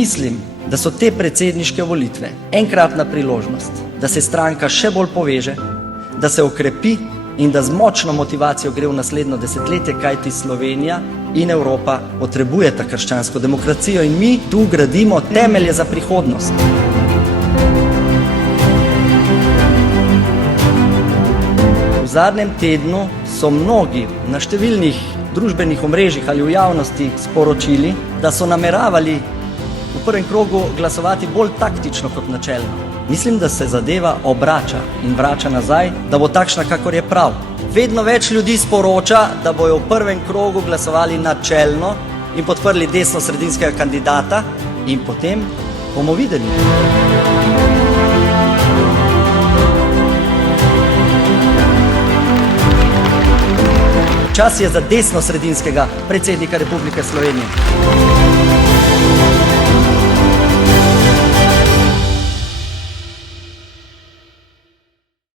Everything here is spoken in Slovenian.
Mislim, da so te predsedniške volitve enkratna priložnost, da se stranka še bolj poveže, da se okrepi in da z močno motivacijo gre v naslednjo desetletje, kajti Slovenija in Evropa potrebujeta krščansko demokracijo in mi tu gradimo temelje za prihodnost. V zadnjem tednu so mnogi na številnih družbenih omrežjih ali v javnosti sporočili, da so nameravali v prvem krogu glasovati bolj taktično kot načelno. Mislim, da se zadeva obrača in vrača nazaj, da bo takšna, kakor je prav. Vedno več ljudi sporoča, da bojo v prvem krogu glasovali načelno in podprli desno-sredinskega kandidata in potem bomo videli. Čas je za desno-sredinskega predsednika Republike Slovenije.